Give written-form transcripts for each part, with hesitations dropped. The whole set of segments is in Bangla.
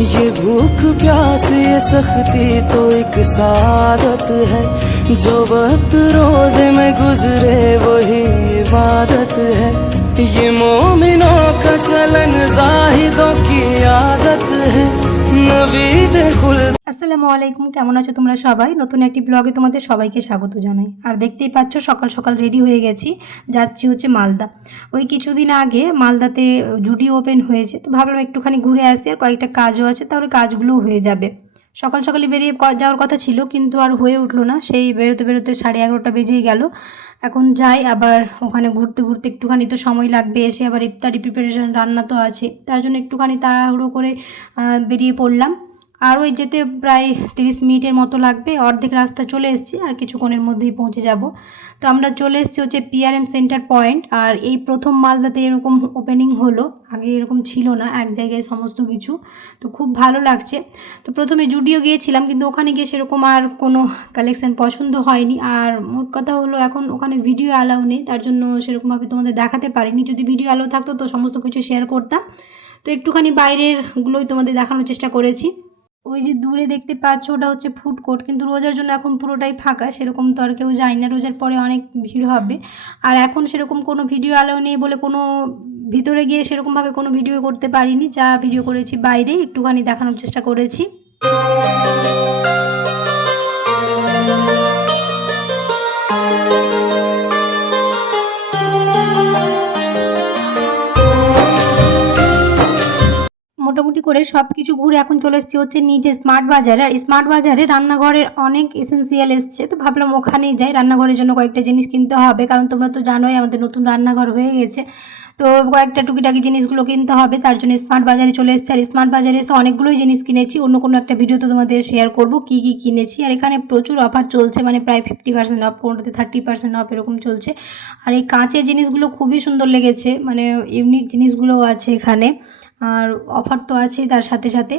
ये भूख प्यास ये सख्ती तो एक सादत है, जो वक्त रोजे में गुजरे वही इबादत है। ये मोमिनों का चलन जाहिदों की आदत है, नवीद खुल्द। আসসালামু আলাইকুম, কেমন আছো তোমরা সবাই? নতুন একটি ব্লগে তোমাদের সবাইকে স্বাগত জানাই। আর দেখতেই পাচ্ছ সকাল সকাল রেডি হয়ে গেছি, যাচ্ছি হচ্ছে মালদা। ওই কিছুদিন আগে মালদাতে জুডিও ওপেন হয়েছে, তো ভাবলাম একটুখানি ঘুরে আসি, আর কয়েকটা কাজও আছে, তাহলে কাজগুলোও হয়ে যাবে। সকাল সকালে বেরিয়ে যাওয়ার কথা ছিল, কিন্তু আর হয়ে উঠলো না। সেই বেরোতে বেরোতে 11:30 বেজেই গেল। এখন যাই, আবার ওখানে ঘুরতে ঘুরতে একটুখানি তো সময় লাগবে, এসে আবার ইফতারি প্রিপারেশন রান্না তো আছে, তার জন্য একটুখানি তাড়াহুড়ো করে বেরিয়ে পড়লাম। আর ওই যেতে প্রায় 30 মিনিটের মতো লাগবে, অর্ধেক রাস্তা চলে এসেছি, আর কিছুক্ষণের মধ্যেই পৌঁছে যাব। তো আমরা চলে এসেছি হচ্ছে পিআরএম সেন্টার পয়েন্ট, আর এই প্রথম মালদাতে এরকম ওপেনিং হলো, আগে এরকম ছিল না এক জায়গায় সমস্ত কিছু, তো খুব ভালো লাগছে। তো প্রথমে জুডিও গিয়েছিলাম, কিন্তু ওখানে গিয়ে সেরকম আর কোনো কালেকশান পছন্দ হয়নি। আর মোট কথা হলো এখন ওখানে ভিডিও অ্যালাউ নেই, তার জন্য সেরকমভাবে তোমাদের দেখাতে পারিনি। যদি ভিডিও অ্যালাউ থাকতো তো সমস্ত কিছু শেয়ার করতাম। তো একটুখানি বাইরেরগুলোই তোমাদের দেখানোর চেষ্টা করেছি। ওই যে দূরে দেখতে পাচ্ছ ওটা হচ্ছে ফুড কোর্ট, কিন্তু রোজার জন্য এখন পুরোটাই ফাঁকা, সেরকম তো আর কেউ যায় না, রোজার পরে অনেক ভিড় হবে। আর এখন সেরকম কোনো ভিডিও অ্যালাউ নেই বলে কোনো ভিতরে গিয়ে সেরকমভাবে কোনো ভিডিও করতে পারিনি, যা ভিডিও করেছি বাইরে একটুখানি দেখানোর চেষ্টা করেছি। মোটামুটি করে সব কিছু ঘুরে এখন চলে এসেছি হচ্ছে নিজে স্মার্ট বাজারে। আর স্মার্ট বাজারে রান্নাঘরের অনেক এসেন্সিয়াল এসছে, তো ভাবলাম ওখানেই যাই, রান্নাঘরের জন্য কয়েকটা জিনিস কিনতে হবে, কারণ তোমরা তো জানোই আমাদের নতুন রান্নাঘর হয়ে গেছে, তো কয়েকটা টুকিটাকি জিনিসগুলো কিনতে হবে, তার জন্য স্মার্ট বাজারে চলে এসেছি। আর স্মার্ট বাজারে এসে অনেকগুলোই জিনিস কিনেছি, অন্য কোনো একটা ভিডিওতে তোমাদের শেয়ার করব কী কী কিনেছি। আর এখানে প্রচুর অফার চলছে, মানে প্রায় 50% অফ, কোনোটাতে 30% অফ এরকম চলছে। আর এই কাঁচের জিনিসগুলো খুবই সুন্দর লেগেছে, মানে ইউনিক জিনিসগুলোও আছে এখানে, আর অফার তো আছেই তার সাথে সাথে।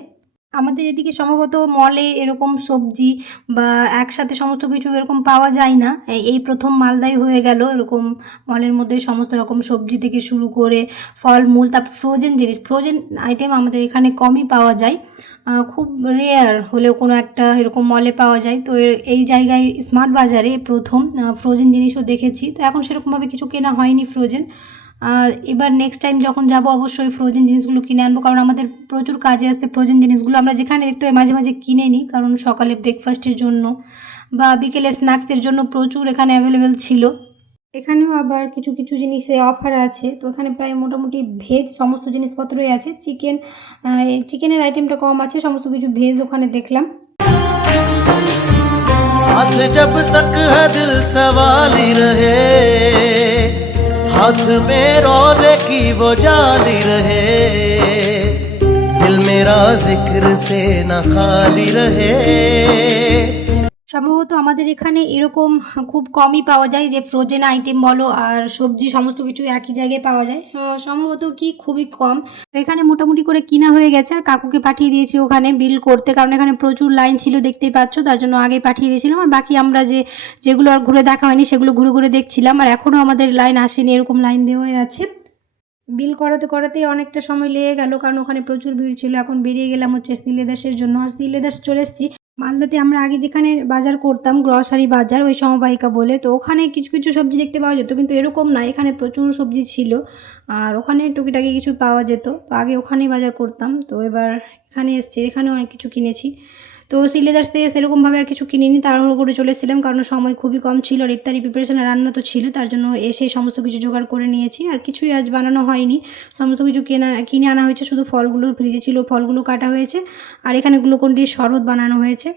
আমাদের এদিকে সম্ভবত মলে এরকম সবজি বা একসাথে সমস্ত কিছু এরকম পাওয়া যায় না, এই প্রথম মালদায় হয়ে গেল এরকম মলের মধ্যে সমস্ত রকম সবজি থেকে শুরু করে ফলমূল, তারপর ফ্রোজেন জিনিস, ফ্রোজেন আইটেম আমাদের এখানে কমই পাওয়া যায়, খুব রেয়ার হলেও কোনো একটা এরকম মলে পাওয়া যায়। তো এই জায়গায় স্মার্ট বাজারে প্রথম ফ্রোজেন জিনিসও দেখেছি, তো এখন সেরকমভাবে কিছু কেনা হয়নি ফ্রোজেন। এবার নেক্সট টাইম যখন যাব অবশ্যই ফ্রোজেন জিনিসগুলো কিনে আনবো, কারণ আমাদের প্রচুর কাজে আসতে ফ্রোজেন জিনিসগুলো। আমরা যেখানে দেখতে হয় মাঝে মাঝে কিনে নিই, কারণ সকালে ব্রেকফাস্টের জন্য বা বিকেলে স্ন্যাক্সের জন্য প্রচুর এখানে অ্যাভেলেবেল ছিল। এখানেও আবার কিছু কিছু জিনিসে অফার আছে, তো এখানে প্রায় মোটামুটি ভেজ সমস্ত জিনিসপত্রই আছে। চিকেনের আইটেমটা কম আছে, সমস্ত কিছু ভেজ ওখানে দেখলাম। जब तक है दिल सवाली रहे, हाथ में रोजे की वो जाली रहे, दिल मेरा जिक्र से न खाली रहे। সম্ভবত আমাদের এখানে এরকম খুব কমই পাওয়া যায়, যে ফ্রোজেন আইটেম বলো আর সবজি সমস্ত কিছু একই জায়গায় পাওয়া যায়, সম্ভবত কি খুবই কম। এখানে মোটামুটি করে কিনা হয়ে গেছে, আর কাকুকে পাঠিয়ে দিয়েছি ওখানে বিল করতে, কারণ এখানে প্রচুর লাইন ছিল দেখতেই পাচ্ছ, তার জন্য আগে পাঠিয়ে দিয়েছিলাম। আর বাকি আমরা যেগুলো আর ঘুরে দেখা হয়নি সেগুলো ঘুরে ঘুরে দেখছিলাম, আর এখনও আমাদের লাইন আসেনি, এরকম লাইন দেওয়া আছে। বিল করাতে করাতেই অনেকটা সময় লেগে গেল, কারণ ওখানে প্রচুর ভিড় ছিল। এখন বেরিয়ে গেলাম হচ্ছে সিলেদাসের জন্য, আর সিলেদাস চলে এসেছি। মালদাতে আমরা আগে যেখানে বাজার করতাম গ্রসারি বাজার, ওই সমবায়িকা বলে, তো ওখানে কিছু কিছু সবজি দেখতে পাওয়া যেত, কিন্তু এরকম না, এখানে প্রচুর সবজি ছিল, আর ওখানে টুকিটাকি কিছু পাওয়া যেত, তো আগে ওখানেই বাজার করতাম। তো এবার এখানে এসেছি, এখানে অনেক কিছু কিনেছি। তো সিলেদাস থেকে সেরকমভাবে আর কিছু কিনিনি, তাড়াহুড়ো করে চলে এসেছিলাম, কারণ সময় খুবই কম ছিল, আর ইফতারি প্রিপারেশনের রান্না তো ছিল, তার জন্য এসে সমস্ত কিছু জোগাড় করে নিয়েছি। আর কিছুই আজ বানানো হয়নি, সমস্ত কিছু কিনে আনা হয়েছে, শুধু ফলগুলো ফ্রিজে ছিল, ফলগুলো কাটা হয়েছে, আর এখানে গ্লুকন ডির শরবত বানানো হয়েছে।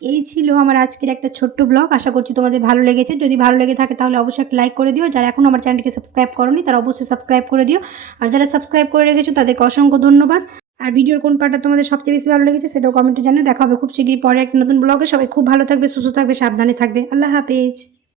এই ছিল আমার আজকের একটা ছোট্ট ব্লগ, আশা করছি তোমাদের ভালো লেগেছে। যদি ভালো লেগে থাকে তাহলে অবশ্যই একটা লাইক করে দিও, যারা এখনও আমার চ্যানেলটিকে সাবস্ক্রাইব করোনি তারা অবশ্যই সাবস্ক্রাইব করে দিও, আর যারা সাবস্ক্রাইব করে রেখেছো তাদেরকে অসংখ্য ধন্যবাদ। আর ভিডিওর কোন পার্টটা তোমাদের সবচেয়ে বেশি ভালো লেগেছে সেটাও কমেন্টে জানিয়ে। দেখা হবে খুব শীঘ্রই পরে একটা নতুন ব্লগে। সবাই খুব ভালো থাকবে, সুস্থ থাকবে, সাবধানে থাকবে। আল্লাহ হাফেজ।